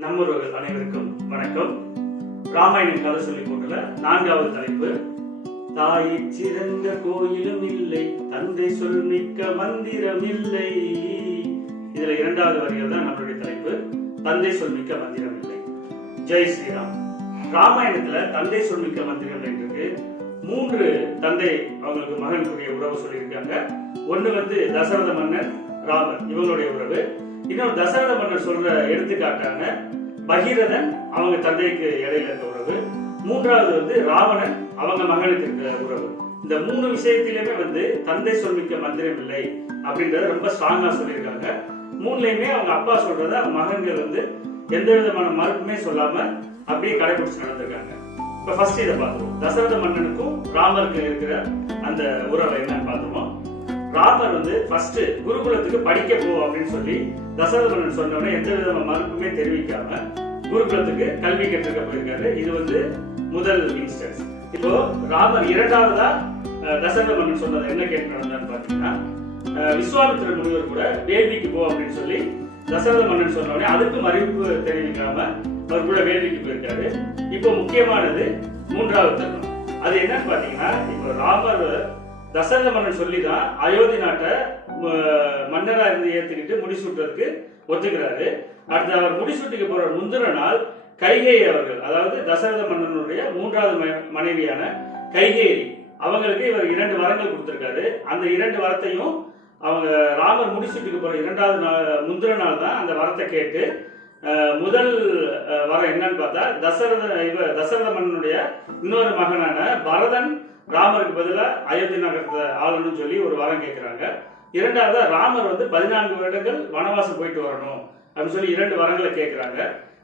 நம்முறவர்கள் அனைவருக்கும் வணக்கம். ராமாயணம் கதை சொல்லிக் கொண்டுல நான்காவது தலைப்பு. தாயை சிறந்த கோயிலும் இல்லை தந்தை சொல் மிக்க மந்திரம் இல்லை. இதுல இரண்டாவது வரிகள் தான் நம்மளுடைய தலைப்பு. தந்தை சொல் மிக்க மந்திரம் இல்லை. ஜெய் ஸ்ரீராம். ராமாயணத்துல தந்தை சொல் மிக்க மந்திரம் இருக்கு மூன்று தந்தை அவங்களுக்கு மகனுக்குரிய உறவு சொல்லியிருக்காங்க. ஒண்ணு வந்து தசரத மன்னன் ராமர் இவங்களுடைய உறவு. இன்னொரு தசரத மன்னர் சொல்ற எடுத்துக்காட்டான பகீரதன் அவங்க தந்தைக்கு இடையில இருக்க உறவு. மூன்றாவது வந்து ராவணன் அவங்க மகனுக்கு இருக்கிற உறவு. இந்த மூணு விஷயத்திலுமே வந்து தந்தை சொல்மிக்க மந்திரம் இல்லை அப்படின்றத ரொம்ப ஸ்ட்ராங்கா சொல்லியிருக்காங்க. மூணுலையுமே அவங்க அப்பா சொல்றத மகன்கள் வந்து எந்த விதமான மறுப்புமே சொல்லாம அப்படியே கடைபிடிச்சு நடந்திருக்காங்க. இப்ப ஃபர்ஸ்ட் இதை பார்த்துருவோம். தசரத மன்னனுக்கும் ராமருக்கு இருக்கிற அந்த உறவை என்னன்னு பார்த்துருவோம். ராமர் வந்து ஃபர்ஸ்ட் குருகுலத்துக்கு படிக்க போ அப்படின்னு சொல்லி தசரத மன்னன் சொன்ன உடனே எந்த விதமான மறுப்புமே தெரிவிக்காம குருகுலத்துக்கு கல்வி கற்றுக்க போயிருக்காரு. இது வந்து முதல் இன்ஸ்டன்ஸ் இப்போ ராமர் இரண்டாவதா அஹ், தசரத மன்னன் சொன்னது என்ன கேட்டு நடந்தான்னு பாத்தீங்கன்னா அஹ், விஸ்வாமித்திர முனிவர் கூட வேள்விக்கு போ அப்படின்னு சொல்லி தசரத மன்னன் சொன்ன உடனே அதுக்கு மறுப்பு தெரிவிக்காம அவர் கூட வேள்விக்கு போயிருக்காரு. இப்போ முக்கியமானது மூன்றாவது தருணம் அது என்னன்னு பாத்தீங்கன்னா இப்போ ராமர் தசரத மன்னன் சொல்லி தான் அயோத்தி நாட்டை ம- இருந்து ஏத்துக்கிட்டு முடிசூட்டுறதுக்கு ஒத்துக்கிறாரு. அடுத்து அவர் முடிசூட்டிக்கு போற முந்திர நாள் கைகேயி அவர்கள் அதாவது தசரத மன்னனுடைய மூன்றாவது மனைவியான கைகேயி அவங்களுக்கு இவர் இரண்டு வரங்கள் கொடுத்துருக்காரு. அந்த இரண்டு வரத்தையும் அவங்க ராமர் முடிசூட்டுக்கு போற இரண்டாவது நாள் முந்தின நாள் தான் அந்த வரத்தை கேட்டு முதல் அஹ், வரம் என்னன்னு பார்த்தா தசரத இவ தசரத மன்னனுடைய இன்னொரு மகனான பரதன் ராமருக்கு பதிலா அயோத்தி நகரத்தை ஆளணும்னு சொல்லி ஒரு வரம் கேட்குறாங்க இரண்டாவது ராமர் வந்து பதினான்கு வருடங்கள் வனவாசம் போயிட்டு வரணும் அப்படின்னு சொல்லி இரண்டு வரங்களை கேட்குறாங்க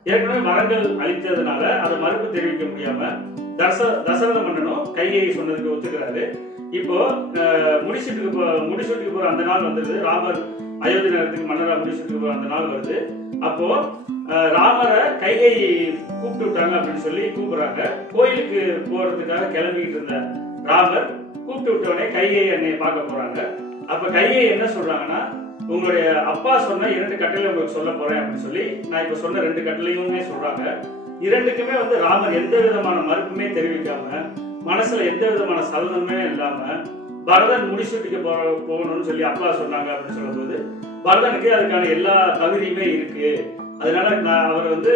ஏற்கனவே வரங்கள் அளித்ததுனால அதை மறுப்பு தெரிவிக்க முடியாம தச தசரத மன்னனும் கையை சொன்னதுக்கு ஒத்துக்கிறாரு. இப்போ அஹ், முடிசூட்டுக்கு போற அந்த நாள் வந்தது ராமர் அயோத்தி நகரத்துக்கு மன்னராக முடிசூட்டுக்கு அந்த நாள் வருது. அப்போ அஹ், ராமரை கைகை கூப்பிட்டு விட்டாங்க அப்படின்னு சொல்லி கூப்பிடுறாங்க. கோயிலுக்கு போறதுக்காக கிளம்பிக்கிட்டு இருந்த ராமர் கூப்பிட்டு விட்டவனே கைகை என்னை பார்க்க போறாங்க. அப்ப கைகை என்ன சொல்றாங்கன்னா உங்களுடைய அப்பா சொன்ன இரண்டு கட்டளை உங்களுக்கு சொல்ல போறேன் அப்படின்னு சொல்லி நான் இப்ப சொன்ன ரெண்டு கட்டளையுமே சொல்றாங்க. இரண்டுக்குமே வந்து ராமர் எந்த விதமான மறுப்புமே தெரிவிக்காம மனசுல எந்த விதமான சலனமே இல்லாம பரதன் முடிசூட்டிக்க போற போகணும்னு சொல்லி அப்பா சொன்னாங்க அப்படின்னு சொல்லும்போது பரதனுக்கு அதுக்கான எல்லா தகுதியுமே இருக்கு. அதனால நான் அவர் வந்து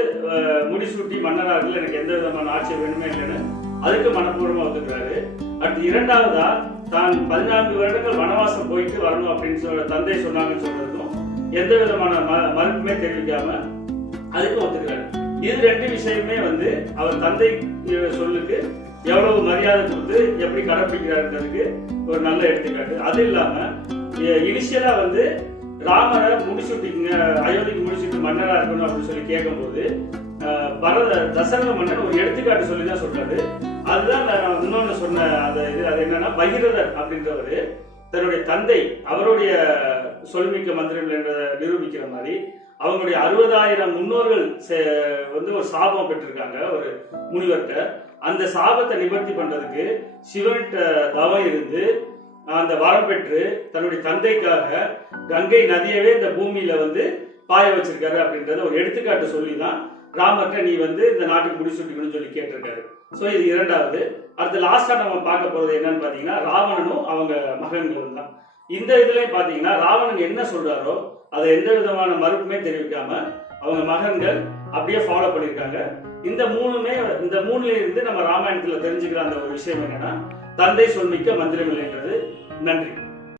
முடிசூட்டி மன்னராகல எனக்கு எந்த விதமான ஆட்சி வேணுமே இல்லைன்னு அதுக்கு மனப்பூர்வமா ஒத்துக்கிறாரு. அடுத்து இரண்டாவதா தான் பதினான்கு வருடங்கள் வனவாசம் போயிட்டு வரணும் அப்படின்னு சொல்ல தந்தை சொன்னாங்கன்னு சொல்றதுக்கும் எந்த விதமான ம- மறுப்புமே தெரிவிக்காம அதுக்கும் ஒத்துக்கிறாரு. இது ரெண்டு விஷயமே வந்து அவர் தந்தை சொல்லுக்கு எவ்வளவு மரியாதை கொடுத்து எப்படி கடைப்பிடிக்கிறாருன்றதுக்கு ஒரு நல்ல எடுத்துக்காட்டு. அது இல்லாம இனிஷியலா வந்து ராமரை முடிச்சுட்டீங்க அயோத்திக்கு முடிச்சுட்டு மன்னரா இருக்கணும் அப்படின்னு சொல்லி கேட்கும்போது பரத தசரத மன்னன் ஒரு எடுத்துக்காட்டு சொல்லி தான் சொல்றாரு. அதுதான் நான் இன்னொன்னு சொன்ன அந்த இது அது என்னன்னா பகிரதர் அப்படின்றவர் தன்னுடைய தந்தை அவருடைய சொல்மிக்க மந்திரம் என்றதை நிரூபிக்கிற மாதிரி அவங்களுடைய அறுபதாயிரம் முன்னோர்கள் வந்து ஒரு சாபம் பெற்றிருக்காங்க ஒரு முனிவர்கிட்ட. அந்த சாபத்தை நிவர்த்தி பண்றதுக்கு சிவன்கிட்ட தவம் இருந்து அந்த வரம் பெற்று தன்னுடைய தந்தைக்காக கங்கை நதியவே இந்த பூமியில வந்து பாய வச்சிருக்காரு அப்படின்றத ஒரு எடுத்துக்காட்டு சொல்லி தான் ராமர்கிட்ட நீ வந்து இந்த நாட்டுக்கு முடிசூட்டிக்கணும்னு சொல்லி கேட்டிருக்காரு. ஸோ இது இரண்டாவது. அடுத்து லாஸ்டா நம்ம பார்க்க போறது என்னன்னு பாத்தீங்கன்னா ராவணனும் அவங்க மகன்களும் தான். இந்த இதுலயும் பாத்தீங்கன்னா ராவணன் என்ன சொல்றாரோ அதை எந்த விதமான மறுப்புமே தெரிவிக்காம அவங்க மகன்கள் அப்படியே ஃபாலோ பண்ணியிருக்காங்க. இந்த மூணுமே இந்த மூணுல இருந்து நம்ம ராமாயணத்துல தெரிஞ்சுக்கிற அந்த ஒரு விஷயம் என்னன்னா தந்தை சொல்மிக்க மந்திரம் என்றது. நன்றி.